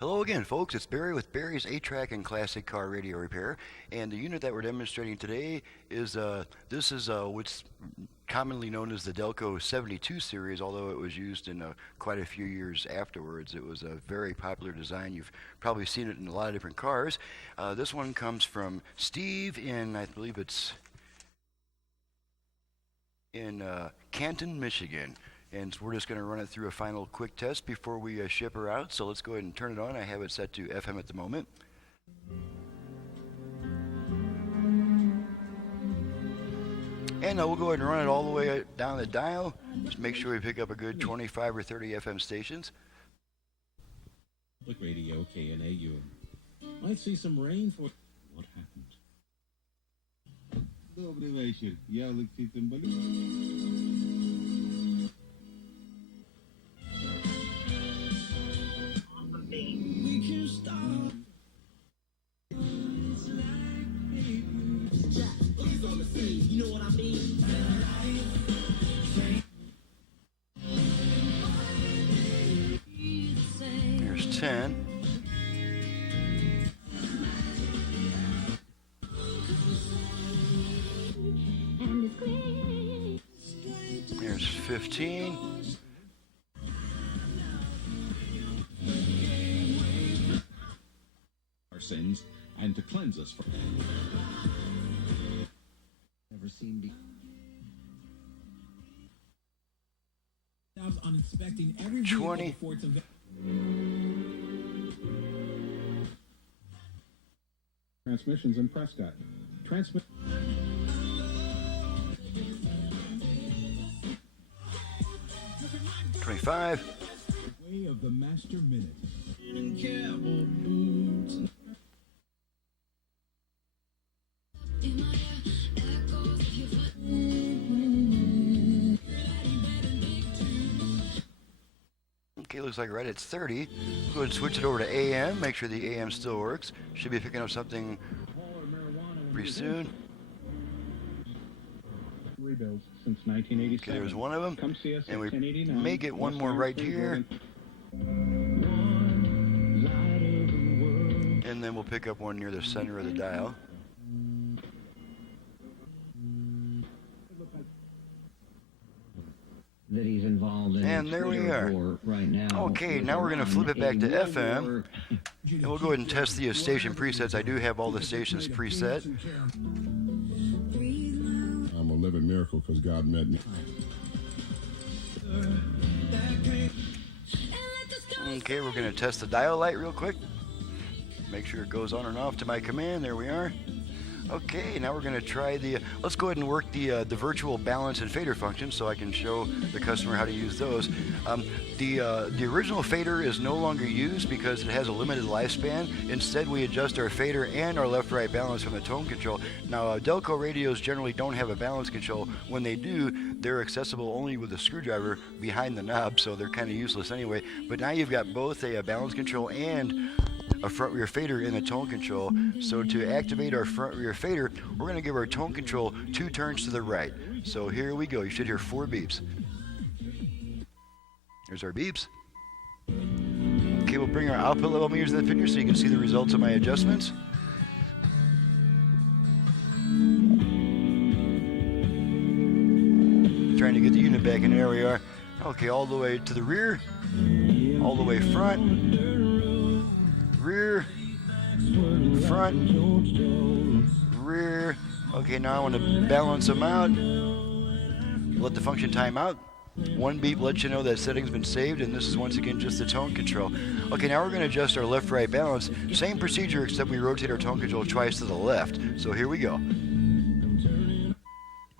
Hello again, folks. It's Barry with Barry's 8-Track and Classic Car Radio Repair. And the unit that we're demonstrating today is, what's commonly known as the Delco 72 series, although it was used in quite a few years afterwards. It was a very popular design. You've probably seen it in a lot of different cars. This one comes from Steve in, I believe it's in Canton, Michigan. And so we're just going to run it through a final quick test before we ship her out. So let's go ahead and turn it on. I have it set to FM at the moment. And we'll go ahead and run it all the way down the dial. Just make sure we pick up a good 25 or 30 FM stations. Public radio, KNAU. Might see some rain for... What happened? Добрый вечер. Я Алексей Тимбалюк. You know what I mean? There's 10. There's 15. Our sins and to cleanse us from... Never seen before. On inspecting every 20. before it's Transmissions in Prescott. 25. way of the master minute. Okay, looks like right at 30. Go ahead and switch it over to AM. Make sure the AM still works. Should be picking up something pretty soon. Rebuilds since 1987. Okay, there's one of them. Come see us And at we 1089 may get one more right here. And then we'll pick up one near the center of the dial. That he's involved in. And there we are. Right now. Okay, now we're going to flip it back to FM. And we'll go ahead and test the station presets. I do have all the stations preset. I'm a living miracle because God met me. Okay, we're going to test the dial light real quick. Make sure it goes on and off to my command. There we are. Okay, now we're going to try the, let's go ahead and work the virtual balance and fader function so I can show the customer how to use those. The original fader is no longer used because it has a limited lifespan. Instead, we adjust our fader and our left-right balance from the tone control. Now, Delco radios generally don't have a balance control. When they do, they're accessible only with a screwdriver behind the knob, so they're kind of useless anyway. But now you've got both a balance control and a front rear fader in the tone control. So to activate our front rear fader, we're going to give our tone control 2 turns to the right. So here we go. You should hear 4 beeps. There's our beeps. Okay, we'll bring our output level meters to the figure so you can see the results of my adjustments. Trying to get the unit back in. There we are. Okay, all the way to the rear, all the way front, rear, front, rear. Okay, now I want to balance them out. Let the function time out. 1 beep lets you know that setting's been saved, and this is once again just the tone control. Okay, now we're going to adjust our left-right balance. Same procedure, except we rotate our tone control twice to the left. So here we go.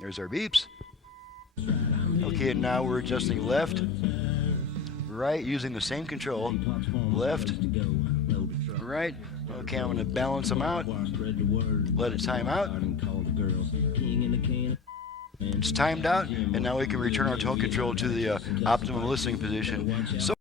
There's our beeps. Okay, and now we're adjusting left, right, using the same control. Left, right. Okay, I'm going to balance them out. Let it time out. It's timed out, and now we can return our tone control to the optimum listening position. So